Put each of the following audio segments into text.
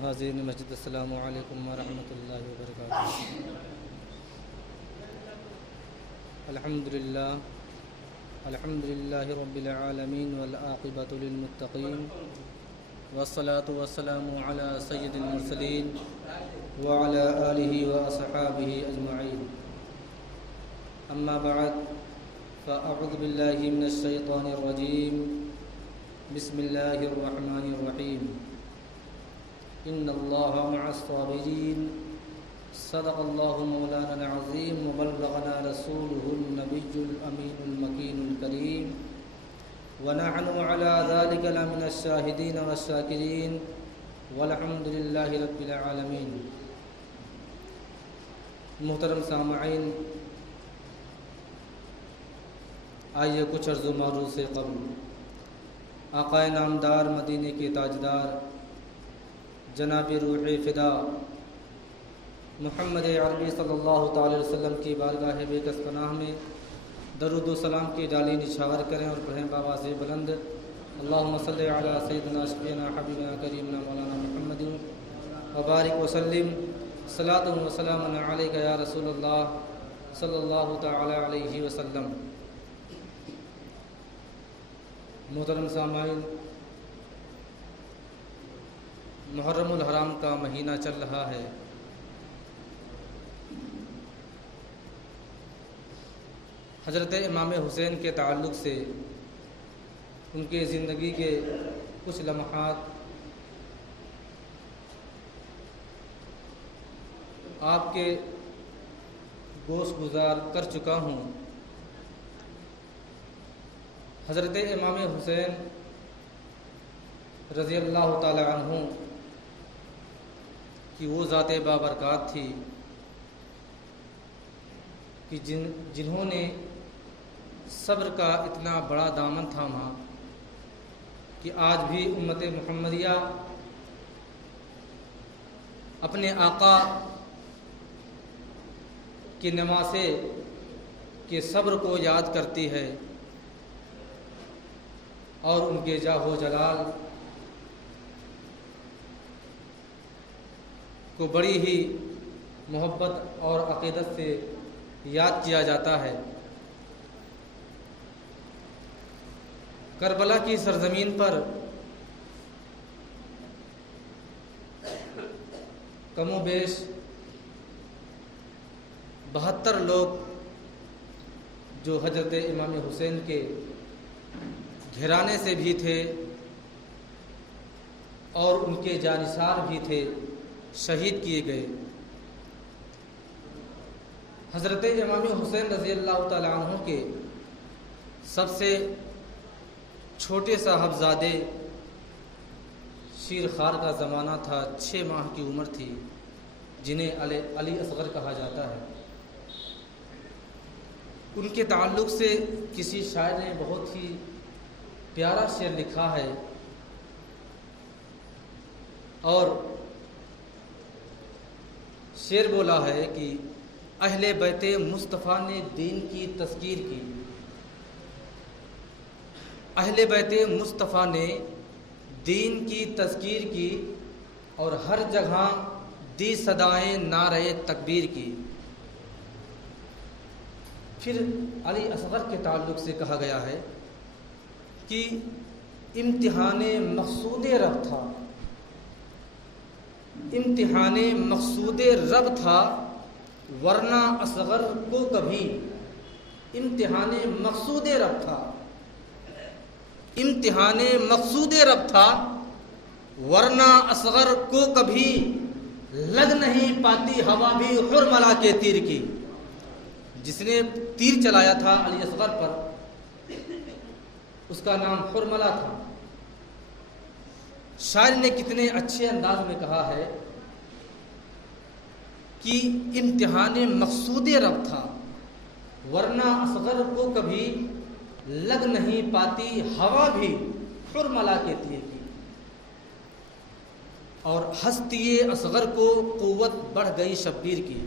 حاضرین مسجد، السلام علیکم ورحمۃ اللہ وبرکاتہ۔ الحمدللہ رب العالمین والعاقبۃ للمتقین والصلاة والسلام علی سید المرسلین وعلی آلہ واصحابہ اجمعین، اما بعد فاعوذ باللہ من الشیطان الرجیم، بسم اللہ الرحمن الرحیم۔ ان اللہ مع الصابرین، صدق اللہ مولانا العظیم وبلغنا رسولہ النبی الامین المکین الکریم، ونحن على ذلك لمن الشاہدین والشاکرین، والحمد للہ رب العالمین۔ محترم سامعین، آئیے کچھ عرض و معروض سے قبل آقا نامدار مدینے کے تاجدار جناب روح فدا محمد عربی صلی اللہ تعالی وسلم کی بارگاہ بے کس پناہ میں درود و سلام کی ڈالی نچھاور کریں اور پڑھیں بآواز بلند، اللہم صلی علی سیدنا شفیعنا حبیبنا کریمنا مولانا محمد وبارک وسلم، صلاۃ و سلام علیک یا رسول اللہ صلی اللہ تعالی علیہ وسلم۔ محترم سامعین، محرم الحرام کا مہینہ چل رہا ہے۔ حضرت امام حسین کے تعلق سے ان کے زندگی کے کچھ لمحات آپ کے گوش گزار کر چکا ہوں۔ حضرت امام حسین رضی اللہ تعالی عنہ کہ وہ ذات بابرکات تھی کہ جنہوں نے صبر کا اتنا بڑا دامن تھاما کہ آج بھی امت محمدیہ اپنے آقا کی نماسے کے صبر کو یاد کرتی ہے اور ان کے جاہ و جلال کو بڑی ہی محبت اور عقیدت سے یاد کیا جاتا ہے۔ کربلا کی سرزمین پر کم و بیش 72 لوگ جو حضرت امام حسین کے گھرانے سے بھی تھے اور ان کے جانثار بھی تھے، شہید کیے گئے۔ حضرت امام حسین رضی اللہ تعالی عنہ کے سب سے چھوٹے صاحبزادے شیر خوار کا زمانہ تھا، 6 ماہ کی عمر تھی، جنہیں علی اصغر کہا جاتا ہے۔ ان کے تعلق سے کسی شاعر نے بہت ہی پیارا شعر لکھا ہے اور شعر بولا ہے کہ اہل بیت مصطفیٰ نے دین کی تذکیر کی، اہل بیت مصطفیٰ نے دین کی تذکیر کی اور ہر جگہ دی صدائیں نعرہ تکبیر کی۔ پھر علی اصغر کے تعلق سے کہا گیا ہے کہ امتحان مقصود رب تھا، امتحان مقصود رب تھا، ورنہ اصغر کو کبھی، امتحان مقصود رب تھا، امتحان مقصود رب تھا، ورنہ اصغر کو کبھی لگ نہیں پاتی ہوا بھی حرملہ کے تیر کی۔ جس نے تیر چلایا تھا علی اصغر پر، اس کا نام حرملہ تھا۔ شاعر نے کتنے اچھے انداز میں کہا ہے کہ امتحان مقصود رب تھا، ورنہ اصغر کو کبھی لگ نہیں پاتی ہوا بھی حرملہ کے تیر کی۔ اور ہستی اصغر کو قوت بڑھ گئی شبیر کی،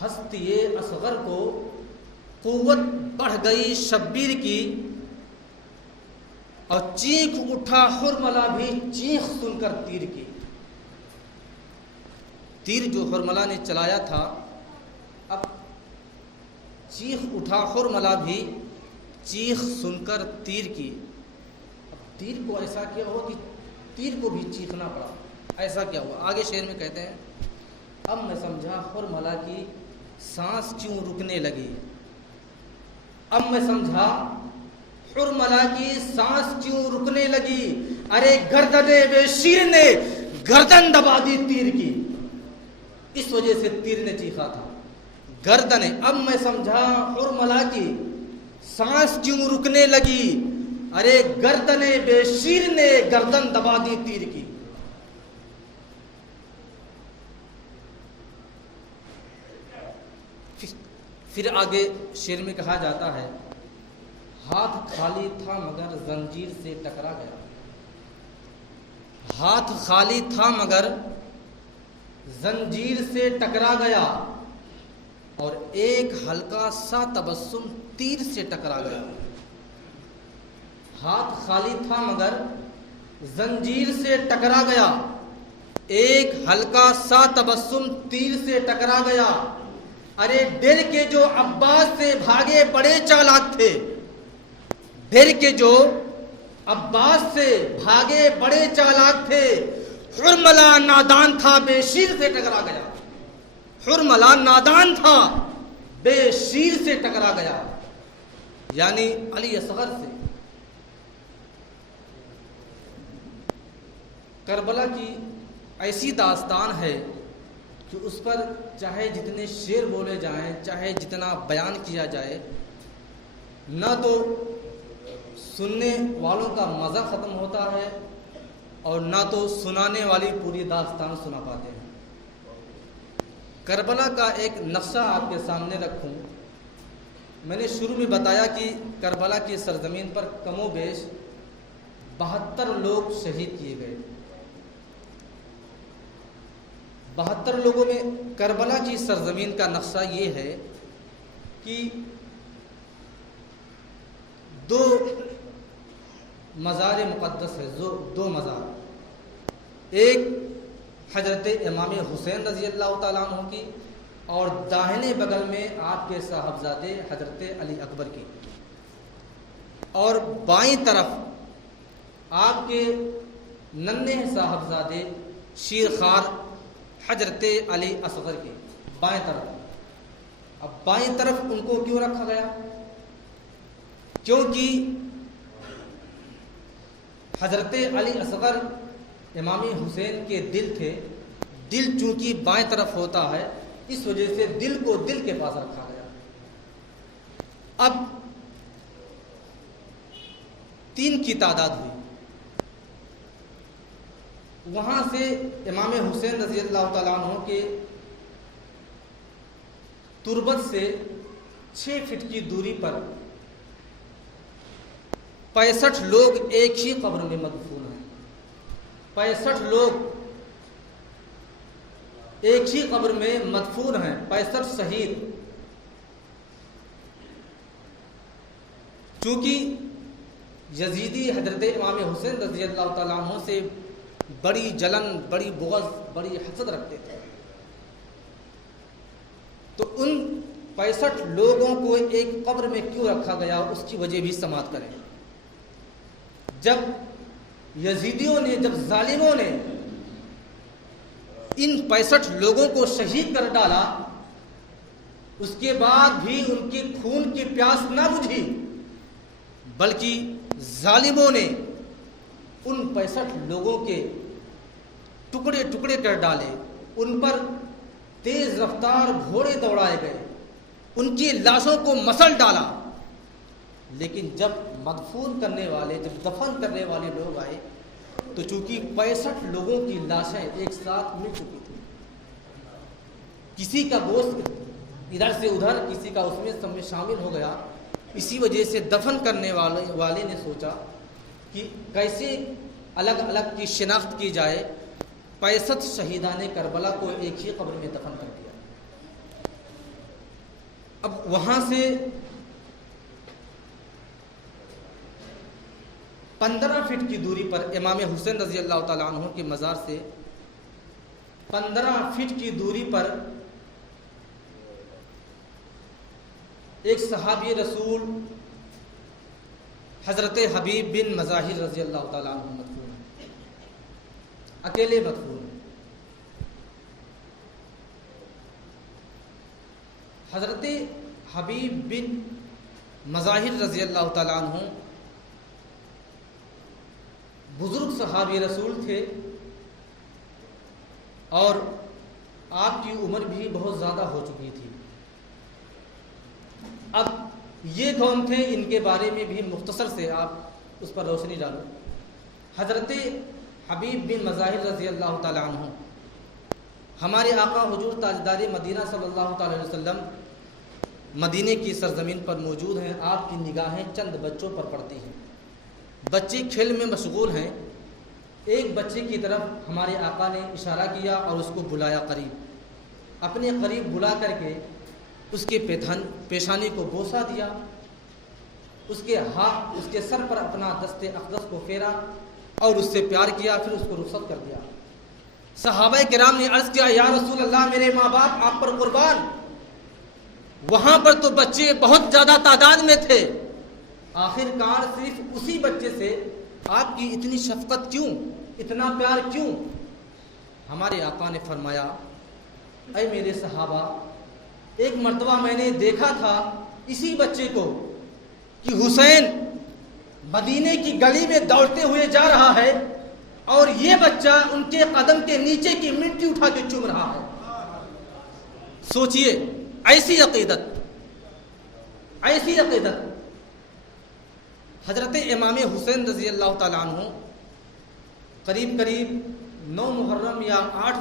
ہستی اصغر کو قوت بڑھ گئی شبیر کی، اور چیخ اٹھا حرملہ بھی چیخ سن کر تیر کی۔ تیر جو حرملہ نے چلایا تھا، اب چیخ اٹھا حرملہ بھی، چیخ سن کر تیر کی. اب تیر کو ایسا کیا ہوا کہ تیر کو بھی چیخنا پڑا. ایسا کیا ہوا؟ آگے شعر میں کہتے ہیں اب میں سمجھا حرملہ کی سانس کیوں رکنے لگی. اب میں سمجھا حرملہ کی سانس کیوں رکنے لگی. ارے گردن بے شیر نے گردن دبا دی تیر کی. اس وجہ سے تیر نے چیخا تھا گردن. اب میں سمجھا حرملہ کی سانس کیوں رکنے لگی. ارے گردن بے شیر نے گردن دبا دی تیر کی. پھر آگے شعر میں کہا جاتا ہے ہاتھ خالی تھا مگر زنجیر سے ٹکرا گیا. ہاتھ خالی تھا مگر زنجیر سے ٹکرا گیا، اور ایک ہلکا سا تبسم تیر سے ٹکرا گیا. ہاتھ خالی تھا مگر زنجیر سے ٹکرا گیا، ایک ہلکا سا تبسم تیر سے ٹکرا گیا. ارے ڈر کے جو عباس سے بھاگے بڑے چالاک تھے. ڈر کے جو عباس سے بھاگے بڑے چالاک تھے. حرملہ نادان تھا بے شیر سے ٹکرا گیا. حرملہ نادان تھا بے شیر سے ٹکرا گیا. یعنی علی اصغر سے. کربلا کی ایسی داستان ہے کہ اس پر چاہے جتنے شعر بولے جائیں، چاہے جتنا بیان کیا جائے، نہ تو سننے والوں کا مزہ ختم ہوتا ہے اور نہ تو سنانے والی پوری داستان سنا پاتے ہیں. کربلا کا ایک نقشہ آپ کے سامنے رکھوں. میں نے شروع میں بتایا کہ کربلا کی سرزمین پر کم و بیش 72 لوگ شہید کیے گئے. 72 لوگوں میں کربلا کی سرزمین کا نقشہ یہ ہے کہ 2 مزار مقدس ہے. 2 مزار. ایک حضرت امام حسین رضی اللہ تعالیٰ عنہ کی، اور داہنے بغل میں آپ کے صاحبزادے حضرت علی اکبر کی، اور بائیں طرف آپ کے ننھے صاحبزادے شیرخوار حضرت علی اصغر کی بائیں طرف. اب بائیں طرف ان کو کیوں رکھا گیا؟ کیونکہ حضرت علی اصغر امام حسین کے دل تھے. دل چونکہ بائیں طرف ہوتا ہے، اس وجہ سے دل کو دل کے پاس رکھا گیا. اب 3 کی تعداد ہوئی. وہاں سے امام حسین رضی اللہ تعالیٰ عنہ کے تربت سے 6 فٹ کی دوری پر 65 لوگ ایک ہی قبر میں مدفون ہیں. 65 لوگ ایک ہی قبر میں مدفون ہیں. 65 شہید. چونکہ یزیدی حضرت امام حسین رضی اللہ تعالیٰ عنہ سے بڑی جلن، بڑی بغض، بڑی حسد رکھتے تھے، تو ان 65 لوگوں کو ایک قبر میں کیوں رکھا گیا اس کی وجہ بھی سماعت کریں. جب یزیدیوں نے، جب ظالموں نے ان 65 لوگوں کو شہید کر ڈالا، اس کے بعد بھی ان کی خون کی پیاس نہ بجھی، بلکہ ظالموں نے ان 65 لوگوں کے ٹکڑے ٹکڑے کر ڈالے. ان پر تیز رفتار گھوڑے دوڑائے گئے، ان کی لاشوں کو مسل ڈالا. لیکن جب مدفون کرنے والے، جب دفن کرنے والے لوگ آئے تو چونکہ 65 لوگوں کی لاشیں ایک ساتھ مل چکی تھی، کسی کا گوشت ادھر سے ادھر، کسی کا اس میں سب میں شامل ہو گیا. اسی وجہ سے دفن کرنے والے نے سوچا کہ کیسے الگ الگ کی شناخت کی جائے. 65 شہیدان کربلا کو ایک ہی قبر میں دفن کر دیا. اب وہاں سے 15 فٹ کی دوری پر امام حسین رضی اللہ تعالیٰ عنہ کے مزار سے 15 فٹ کی دوری پر ایک صحابی رسول حضرت حبیب بن مظاہر رضی اللہ تعالیٰ عنہ مدفون ہیں، اکیلے مدفون ہیں۔ حضرت حبیب بن مظاہر رضی اللہ تعالیٰ عنہ بزرگ صحابی رسول تھے اور آپ کی عمر بھی بہت زیادہ ہو چکی تھی۔ اب یہ کون تھے، ان کے بارے میں بھی مختصر سے آپ اس پر روشنی ڈالو۔ حضرت حبیب بن مظاہر رضی اللہ تعالی عنہ ہمارے آقا حضور تاجدار مدینہ صلی اللہ تعالی علیہ وسلم مدینے کی سرزمین پر موجود ہیں۔ آپ کی نگاہیں چند بچوں پر پڑتی ہیں، بچے کھیل میں مشغول ہیں۔ ایک بچے کی طرف ہمارے آقا نے اشارہ کیا اور اس کو بلایا قریب، اپنے قریب بلا کر کے اس کے پیشانی کو بوسہ دیا، اس کے سر پر اپنا دست اقدس کو پھیرا اور اس سے پیار کیا، پھر اس کو رخصت کر دیا۔ صحابہ کرام نے عرض کیا، یا رسول اللہ، میرے ماں باپ آپ پر قربان، وہاں پر تو بچے بہت زیادہ تعداد میں تھے، آخر کار صرف اسی بچے سے آپ کی اتنی شفقت کیوں، اتنا پیار کیوں؟ ہمارے آقا نے فرمایا، اے میرے صحابہ، ایک مرتبہ میں نے دیکھا تھا اسی بچے کو کہ حسین مدینے کی گلی میں دوڑتے ہوئے جا رہا ہے اور یہ بچہ ان کے قدم کے نیچے کی مٹی اٹھا کے چوم رہا ہے۔ سوچئے، ایسی عقیدت، ایسی عقیدت۔ حضرت امام حسین رضی اللہ تعالیٰ عنہ قریب 9 محرم یا 8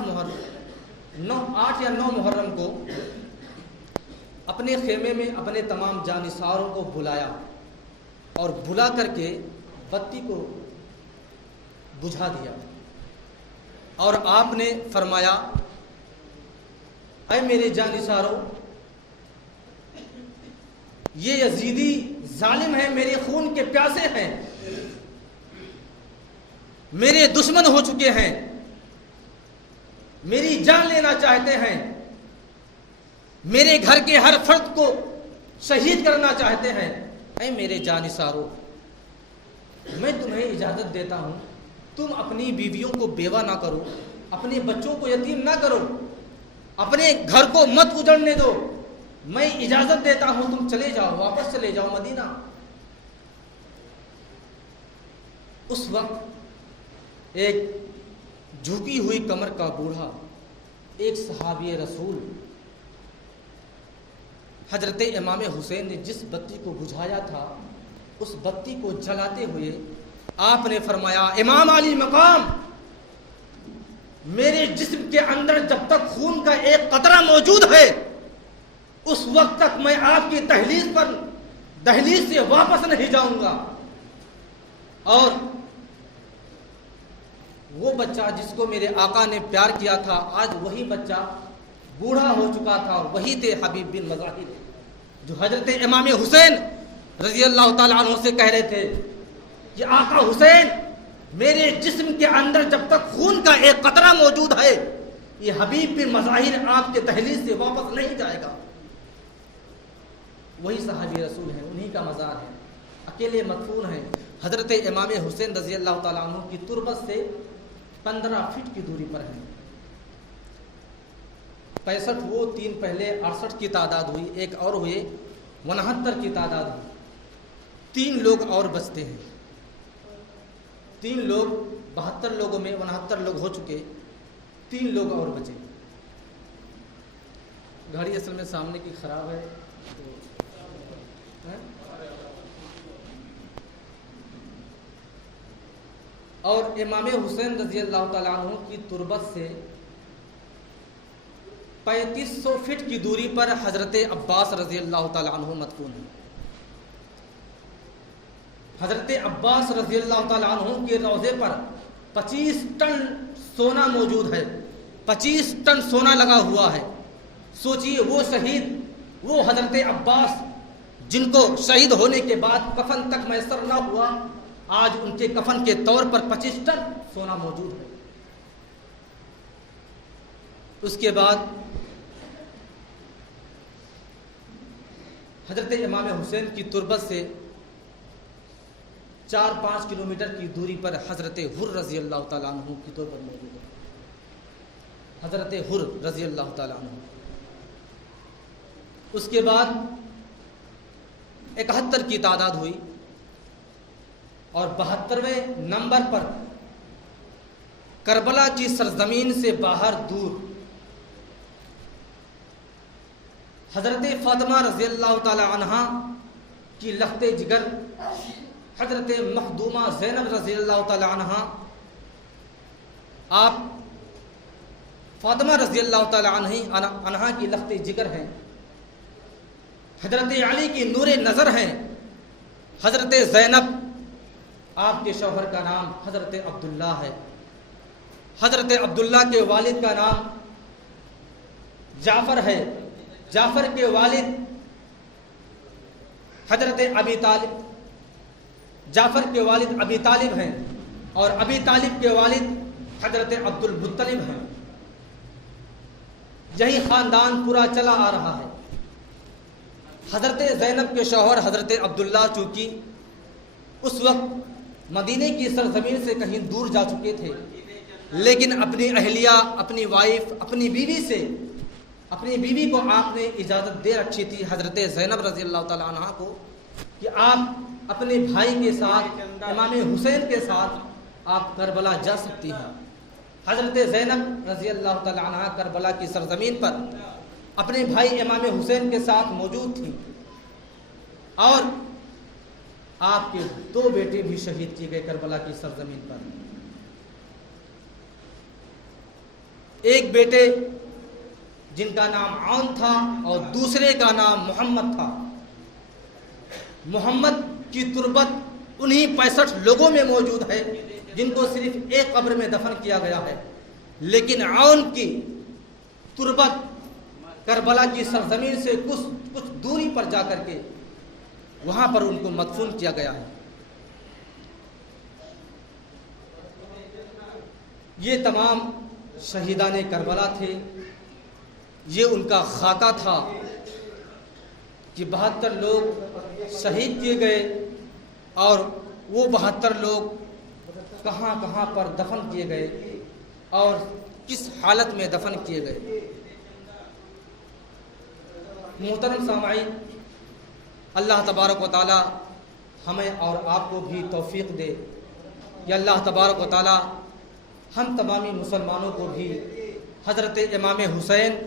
یا 9 محرم کو اپنے خیمے میں اپنے تمام جانثاروں کو بلایا اور بلا کر کے بتی کو بجھا دیا اور آپ نے فرمایا، اے میرے جانثاروں، یہ یزیدی ظالم ہیں، میرے خون کے پیاسے ہیں، میرے دشمن ہو چکے ہیں، میری جان لینا چاہتے ہیں، میرے گھر کے ہر فرد کو شہید کرنا چاہتے ہیں۔ اے میرے جانثاروں، میں تمہیں اجازت دیتا ہوں، تم اپنی بیویوں کو بیوہ نہ کرو، اپنے بچوں کو یتیم نہ کرو، اپنے گھر کو مت اجڑنے دو، میں اجازت دیتا ہوں، تم چلے جاؤ، واپس چلے جاؤ مدینہ۔ اس وقت ایک جھکی ہوئی کمر کا بوڑھا، ایک صحابی رسول، حضرت امام حسین نے جس بتی کو بجھایا تھا اس بتی کو جلاتے ہوئے آپ نے فرمایا، امام علی مقام، میرے جسم کے اندر جب تک خون کا ایک قطرہ موجود ہے اس وقت تک میں آپ کی دہلیز سے واپس نہیں جاؤں گا۔ اور وہ بچہ جس کو میرے آقا نے پیار کیا تھا، آج وہی بچہ بوڑھا ہو چکا تھا، وہی تھے حبیب بن مظاہر، جو حضرت امام حسین رضی اللہ تعالیٰ عنہ سے کہہ رہے تھے کہ آقا حسین، میرے جسم کے اندر جب تک خون کا ایک قطرہ موجود ہے یہ حبیب بن مظاہر آپ کے دہلیز سے واپس نہیں جائے گا۔ وہی صحابی رسول ہیں، انہی کا مزار ہے، اکیلے مدفون ہیں۔ حضرت امام حسین رضی اللہ تعالیٰ عنہ کی تربت سے 15 فٹ کی دوری پر ہیں۔ 65 وہ 3 پہلے 68 کی تعداد ہوئی، ایک اور ہوئے 69 کی تعداد ہوئی، 3 لوگ اور بچتے ہیں، 3 لوگ 72 لوگوں میں 69 لوگ ہو چکے، 3 لوگ اور بچے۔ گاڑی اصل میں سامنے کی خراب ہے اور امام حسین رضی اللہ تعالیٰ عنہ کی تربت سے 3500 فٹ کی دوری پر حضرت عباس رضی اللہ تعالیٰ عنہ مدفون ہیں۔ حضرت عباس رضی اللہ تعالیٰ عنہ کے روضے پر 25 ٹن سونا موجود ہے، 25 ٹن سونا لگا ہوا ہے۔ سوچئے، وہ شہید، وہ حضرت عباس جن کو شہید ہونے کے بعد کفن تک میسر نہ ہوا، آج ان کے کفن کے طور پر 25 ٹن سونا موجود ہے۔ اس کے بعد حضرت امام حسین کی تربت سے 4-5 کلومیٹر کی دوری پر حضرت حر رضی اللہ تعالیٰ عنہ کی تربت موجود ہے. حضرت حر رضی اللہ تعالیٰ عنہ. اس کے بعد 71 کی تعداد ہوئی اور 72ویں نمبر پر کربلا کی سرزمین سے باہر دور حضرت فاطمہ رضی اللہ تعالی عنہا کی لخت جگر حضرت مخدومہ زینب رضی اللہ تعالی عنہا. آپ فاطمہ رضی اللہ تعالی عنہا کی لخت جگر ہیں. حضرت علی کی نور نظر ہیں. حضرت زینب آپ کے شوہر کا نام حضرت عبداللہ ہے. حضرت عبداللہ کے والد کا نام جعفر ہے. جعفر کے والد حضرت ابی طالب جعفر کے والد ابی طالب ہیں اور ابی طالب کے والد حضرت عبد المطلب ہیں. یہی خاندان پورا چلا آ رہا ہے. حضرت زینب کے شوہر حضرت عبداللہ چونکہ اس وقت مدینے کی سرزمین سے کہیں دور جا چکے تھے، لیکن اپنی اہلیہ، اپنی وائف، اپنی بیوی کو آپ نے اجازت دے رکھی تھی حضرت زینب رضی اللہ تعالیٰ عنہ کو کہ آپ اپنے بھائی کے ساتھ، امام حسین کے ساتھ آپ کربلا جا سکتی ہیں. حضرت زینب رضی اللہ تعالیٰ عنہ کربلا کی سرزمین پر اپنے بھائی امام حسین کے ساتھ موجود تھیں اور آپ کے 2 بیٹے بھی شہید کیے گئے کربلا کی سرزمین پر. ایک بیٹے جن کا نام عون تھا اور دوسرے کا نام محمد تھا. محمد کی تربت انہی 65 لوگوں میں موجود ہے جن کو صرف ایک قبر میں دفن کیا گیا ہے، لیکن عون کی تربت کربلا کی سرزمین سے کچھ دوری پر جا کر کے وہاں پر ان کو مدفون کیا گیا ہے. یہ تمام شہیدان کربلا تھے. یہ ان کا خاکہ تھا کہ 72 لوگ شہید کیے گئے اور وہ 72 لوگ کہاں کہاں پر دفن کیے گئے اور کس حالت میں دفن کیے گئے. محترم سامعین، اللہ تبارک و تعالی ہمیں اور آپ کو بھی توفیق دے کہ اللہ تبارک و تعالی ہم تمامی مسلمانوں کو بھی حضرت امام حسین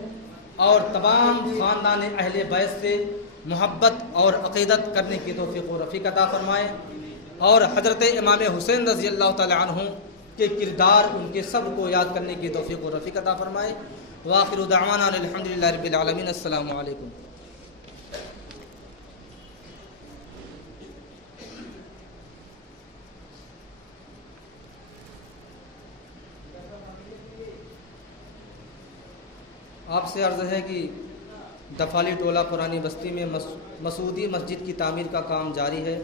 اور تمام خاندان اہل بیت سے محبت اور عقیدت کرنے کی توفیق و رفیق عطا فرمائے اور حضرت امام حسین رضی اللہ تعالی عنہ کے کردار، ان کے سب کو یاد کرنے کی توفیق و رفیق عطا فرمائے. وآخر دعوانا الحمدللہ رب العالمین. السلام علیکم. آپ سے عرض ہے کہ دفالی ٹولہ پرانی بستی میں مسعودی مسجد کی تعمیر کا کام جاری ہے،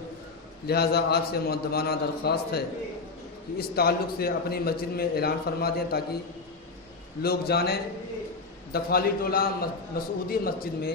لہٰذا آپ سے مؤدبانہ درخواست ہے کہ اس تعلق سے اپنی مسجد میں اعلان فرما دیں تاکہ لوگ جانیں. دفالی ٹولہ مسعودی مسجد میں